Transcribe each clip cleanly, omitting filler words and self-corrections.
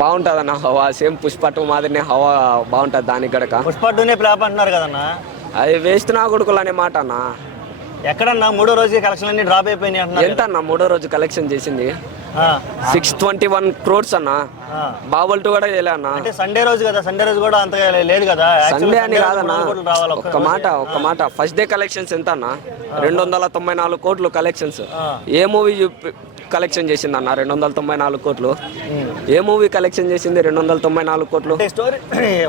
బాగుంటుంది అన్న హవా సేమ్ పుష్ప 2 మాదిరినే హవా బాగుంటుంది దానికి గడక. పుష్ప 2 ఫ్లాప్ అంటున్నారు కదన్నా. అది వేస్ట్ నా కొడుకులు అనే మాట అన్న. ఎక్కడన్నా మూడో రోజు కలెక్షన్ అన్ని డ్రాప్ అయిపోయినాయి అంటున్నారు. ఎంత అన్న మూడో రోజు కలెక్షన్ చేసింది 621 crores అన్న. బాబుల్ 2 కూడా చేయలే అన్న. అంటే సండే రోజు కదా, సండే రోజు కూడా అంతగా లేదు కదా. సండే అని కాదన్న, ఒక్క మాట ఫస్ట్ డే కలెక్షన్స్ ఎంత అన్న? 294 కోట్లు కలెక్షన్స్. ఏ మూవీ కలెక్షన్ చేసింది అన్న 294 కోట్లు? ఏ మూవీ కలెక్షన్ చేసింది 294 కోట్లు? స్టోరీ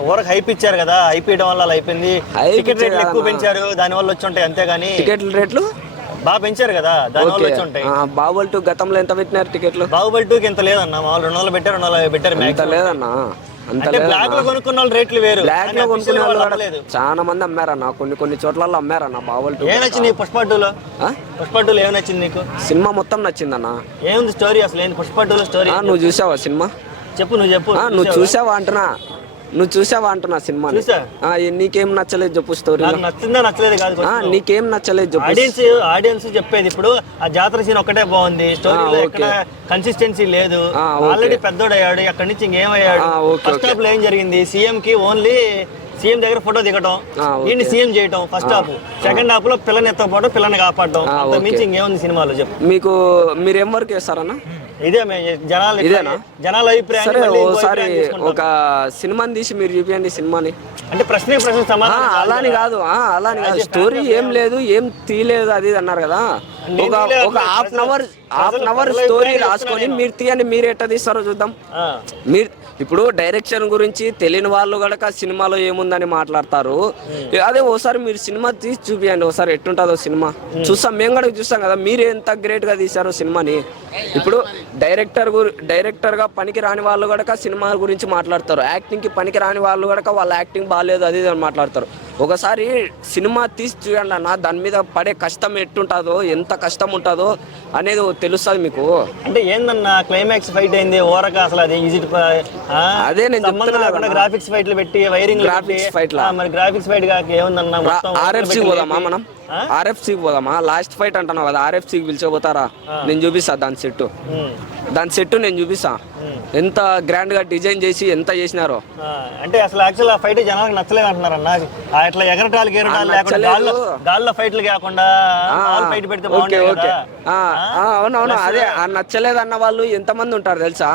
ఊరకు హైప్ ఇచ్చారు కదా, హైప్ ఇవ్వడం వల్ల అలా అయిపోయింది. టికెట్ రేట్లు ఎక్కువ పెంచారు, దాని వల్ల వచ్చి ఉంటాయి అంతేగాని. టికెట్ల రేట్లు బాగా పెంచారు కదా, దాని వల్ల వచ్చి ఉంటాయి. బాహుబలి 2 గతంలో ఎంత పెట్టినారు టికెట్లు? బాహుబలి 2కి ఎంత లేదన్న, మామూలు 200 పెట్టారు, 200 పెట్టారు. ఎంత లేదన్న, అంటే బ్లాక్ లో కొనుక్కున్న వాళ్ళు రేట్లు వేరు. బ్లాక్ లో కొనుక్కునే వాళ్ళు చాలా మంది అమ్మారన్న, కొన్ని చోట్ల అమ్మారన్న బాహుబలి 2. ఏం నచ్చింది పుష్ప 2లో? పుష్ప 2లో ఏం నచ్చింది నీకు? సినిమా మొత్తం నచ్చిందన్న. ఏముంది స్టోరీ అసలు? ఏంది పుష్ప 2లో స్టోరీ? నువ్వు చూసావా సినిమా? చెప్పు, నువ్వు చెప్పు. నువ్వు చూసావా అంటున్నా సినిమా. నీకేం నచ్చలేదు చెప్పు స్టోరీ. నచ్చిందా నచ్చలేదు కాదు, నీకేం నచ్చలేదు చెప్పు. ఆడియన్స్ చెప్పేది ఇప్పుడు ఆ జాతర సీన్ ఒకటే బాగుంది, స్టోరీలో ఎక్కడ కన్సిస్టెన్సీ లేదు. ఆల్రెడీ పెద్దోడయ్యాడు, అక్కడి నుంచి ఇంకేమయ్యాడు? ఫస్ట్ హాఫ్ లో ఏం జరిగింది? సీఎం కి ఓన్లీ సీఎం దగ్గర ఫోటో దిగటం, ఈయన్ని సీఎం చేయటం ఫస్ట్ హాఫ్. సెకండ్ హాఫ్ లో పిల్లని ఎత్తపోవడం, పిల్లని కాపాడటం, అంత మించి ఇంకేముంది సినిమాలో చెప్పు. మీరేం వర్క్ చేస్తారన్నా? ఇదే జనాల అభిప్రాయం. ఒకసారి ఒక సినిమాని తీసి మీరు చూపించండి సినిమాని. అంటే ప్రశ్న సమాధానం అలాని కాదు, స్టోరీ ఏం లేదు, ఏం తీయలేదు అది అన్నారు కదా. ఒక హాఫ్ అన్ అవర్ స్టోరీ రాసుకొని మీరు తీయండి. మీరు ఎట్లా తీస్తారో చూద్దాం. మీరు ఇప్పుడు డైరెక్షన్ గురించి తెలియని వాళ్ళు గనక సినిమాలో ఏముందని మాట్లాడతారు. అదే ఒకసారి మీరు సినిమా తీసి చూపించండి, ఒకసారి ఎట్టుంటుందో సినిమా చూస్తాం. మేము కూడా చూస్తాం కదా మీరు ఎంత గ్రేట్ గా తీశారో సినిమాని. ఇప్పుడు డైరెక్టర్ గా పనికి రాని వాళ్ళు గనక సినిమా గురించి మాట్లాడతారు, యాక్టింగ్ కి పనికి రాని వాళ్ళు గనక వాళ్ళ యాక్టింగ్ బాగాలేదు అది అని మాట్లాడతారు. ఒకసారి సినిమా తీసి చూడండి అన్న, దాని మీద పడే కష్టం ఎట్టుంటుందో, ఎంత కష్టం ఉంటుందో అనేది తెలుస్తుంది మీకు. అంటే ఏందన్నా క్లైమాక్స్ ఫైట్ అయింది ఓరక, అసలు అది ఈజీ? అదే నేను చెప్తున్నా, గ్రాఫిక్స్ ఫైట్లు పెట్టి వైరింగ్ గ్రాఫిక్స్ ఫైట్ మరి గ్రాఫిక్స్ ఫైట్ కాక ఏముందన్నా? ఆర్ఎఫ్సి పోదామా మనం? ఆర్ఎఫ్సి పోదామా? లాస్ట్ ఫైట్ అంటున్నావు కదా, ఆర్ఎఫ్సికి పిలిచిపోతారా? నేను చూపిస్తా దాని సెట్ నేను చూపిస్తా ఎంత గ్రాండ్ గా డిజైన్ చేసి ఎంత చేసినారో. అంటే అసలు యాక్చువల్ ఆ ఫైట్ జనాలకు నచ్చలేదు అంటున్నారు అన్న. అట్లా ఎగరటాలు గాల్లో ఫైట్లు కాకుండా ఫైట్ పెడితే బాగుంటుంది. అవునవును, అదే నచ్చలేదు అన్న వాళ్ళు ఎంతమంది ఉంటారు తెలుసా?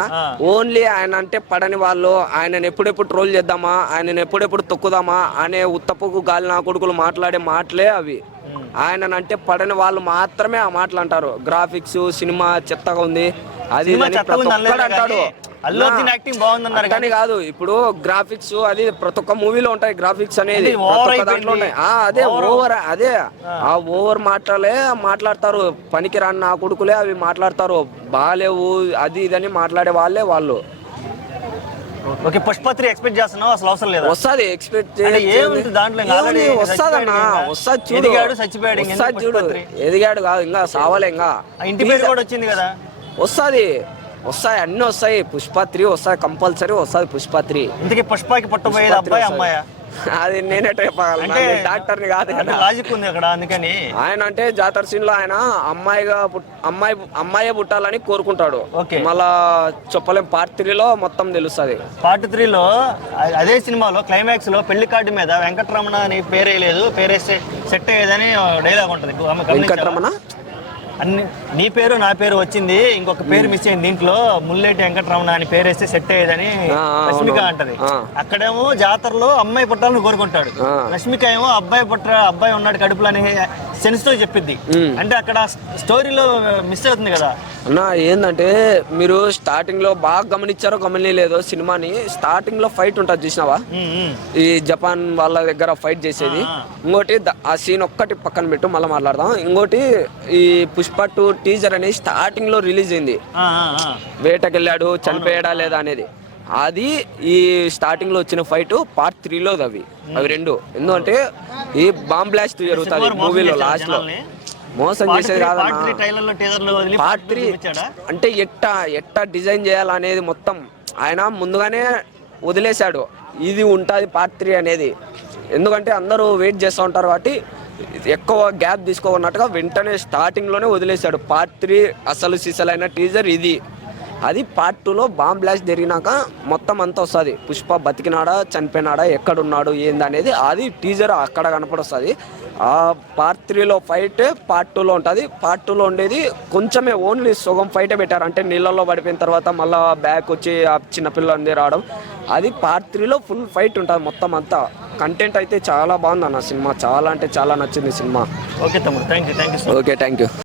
ఓన్లీ ఆయన అంటే పడని వాళ్ళు, ఆయనను ఎప్పుడెప్పుడు ట్రోల్ చేద్దామా, ఆయనను ఎప్పుడెప్పుడు తొక్కుదామా అనే ఉత్తపుకు గాలి నా కొడుకులు మాట్లాడే మాటలే అవి. ఆయనంటే పడని వాళ్ళు మాత్రమే ఆ మాటలు అంటారు. గ్రాఫిక్స్ సినిమా చెత్తగా ఉంది అది అంటాడు. అని కాదు, ఇప్పుడు గ్రాఫిక్స్ అది ప్రతి ఒక్క మూవీలో ఉంటాయి, గ్రాఫిక్స్ అనేది దాంట్లో ఉన్నాయి. అదే ఓవర్ మాట్లాడతారు, పనికి రాని నా కొడుకులే అవి మాట్లాడతారు. బాగాలేవు అది ఇదని మాట్లాడే వాళ్ళే వాళ్ళు. ఓకే, పుష్ప 3 ఎక్స్పెక్ట్ చేస్తున్నావు? అసలు అవసరం లేదు. వస్తుంది, ఎక్స్పెక్ట్ దాంట్లో వస్తుందన్నా. వస్తుంది చూడు, ఎదిగాడు కాదు ఇంకా సావలే. ఇంకా ఇంటి పేరు కూడా వచ్చింది కదా. వస్తాయి అన్ని వస్తాయి. పుష్ప 3 వస్తాయి, కంపల్సరీ వస్తుంది పుష్ప 3. ఇంతకీ పుష్పకి పుట్టబోయేది అబ్బాయి అమ్మాయా? అది నేనే చెప్పగలను, డాక్టర్ని కాదు కదా. లాజిక్ ఉంది అక్కడ, అందుకని ఆయన అంటే జాతర సీన్ లో ఆయన అమ్మాయి పుట్టాలని కోరుకుంటాడు. మళ్ళా చెప్పలేం, పార్ట్ 3లో మొత్తం తెలుస్తుంది. పార్ట్ 3లో అదే సినిమాలో క్లైమాక్స్ లో పెళ్లి కార్డు మీద వెంకటరమణ అని పేరేయలేదు, పేరేస్తే సెట్ అయ్యేదని డైలాగ్ ఉంటుంది. వెంకటరమణ అన్ని నీ పేరు నా పేరు వచ్చింది, ఇంకొక పేరు మిస్ అయింది దీంట్లో, ముల్లేటి వెంకటరమణ అని పేరేస్తే సెట్ అయ్యేదని రష్మిక అంటది. అక్కడేమో జాతరలో అమ్మాయి పుట్టాలని కోరుకుంటాడు, రష్మిక ఏమో అబ్బాయి ఉన్నాడు కడుపులో అని సెన్స్ తో చెప్పిద్ది. అంటే అక్కడ స్టోరీలో మిస్ అవుతుంది కదా అన్న. ఏంటంటే మీరు స్టార్టింగ్ లో బాగా గమనించారో గమనిలేదు సినిమాని, స్టార్టింగ్ లో ఫైట్ ఉంటుంది చూసినావా, ఈ జపాన్ వాళ్ళ దగ్గర ఫైట్ చేసేది. ఇంకోటి ఆ సీన్ ఒక్కటి పక్కన పెట్టు, మళ్ళీ మాట్లాడదాం. ఇంకోటి ఈ పుష్ప 2 టీజర్ అనేది స్టార్టింగ్ లో రిలీజ్ అయింది. వేటకెళ్ళాడు, చనిపోయాడా లేదా అనేది. అది ఈ స్టార్టింగ్ లో వచ్చిన ఫైట్ పార్ట్ 3లో అవి రెండు. ఎందుకంటే ఈ బాంబ్ బ్లాస్ట్ జరుగుతుంది మూవీలో లాస్ట్ లో. మోసం చేసేది కాదన్న. పార్ట్ 3 అంటే ఎట్టా డిజైన్ చేయాలనేది మొత్తం ఆయన ముందుగానే వదిలేశాడు. ఇది ఉంటుంది పార్ట్ 3 అనేది. ఎందుకంటే అందరూ వెయిట్ చేస్తూ ఉంటారు కాబట్టి ఎక్కువ గ్యాప్ తీసుకోకున్నట్టుగా వెంటనే స్టార్టింగ్ లోనే వదిలేశాడు. పార్ట్ 3 అసలు సిసలైన టీజర్ ఇది. అది పార్ట్ 2లో బాంబ్ బ్లాస్ట్ జరిగినాక మొత్తం అంతా వస్తుంది. పుష్ప బతికినాడా చనిపోయినాడా ఎక్కడున్నాడు ఏంది అనేది అది టీజర్ అక్కడ కనపడొస్తుంది. ఆ పార్ట్ 3లో ఫైట్ పార్ట్ 2లో ఉంటుంది. పార్ట్ 2లో ఉండేది కొంచెమే, ఓన్లీ సగం ఫైటే పెట్టారు. అంటే నీళ్ళల్లో పడిపోయిన తర్వాత మళ్ళీ బ్యాక్ వచ్చి ఆ చిన్నపిల్లలందరూ రావడం. అది పార్ట్ 3లో ఫుల్ ఫైట్ ఉంటుంది మొత్తం అంతా. కంటెంట్ అయితే చాలా బాగుంది అన్న సినిమా. చాలా అంటే చాలా నచ్చింది సినిమా. ఓకే తమ్ముడు, thank you. Okay, thank you.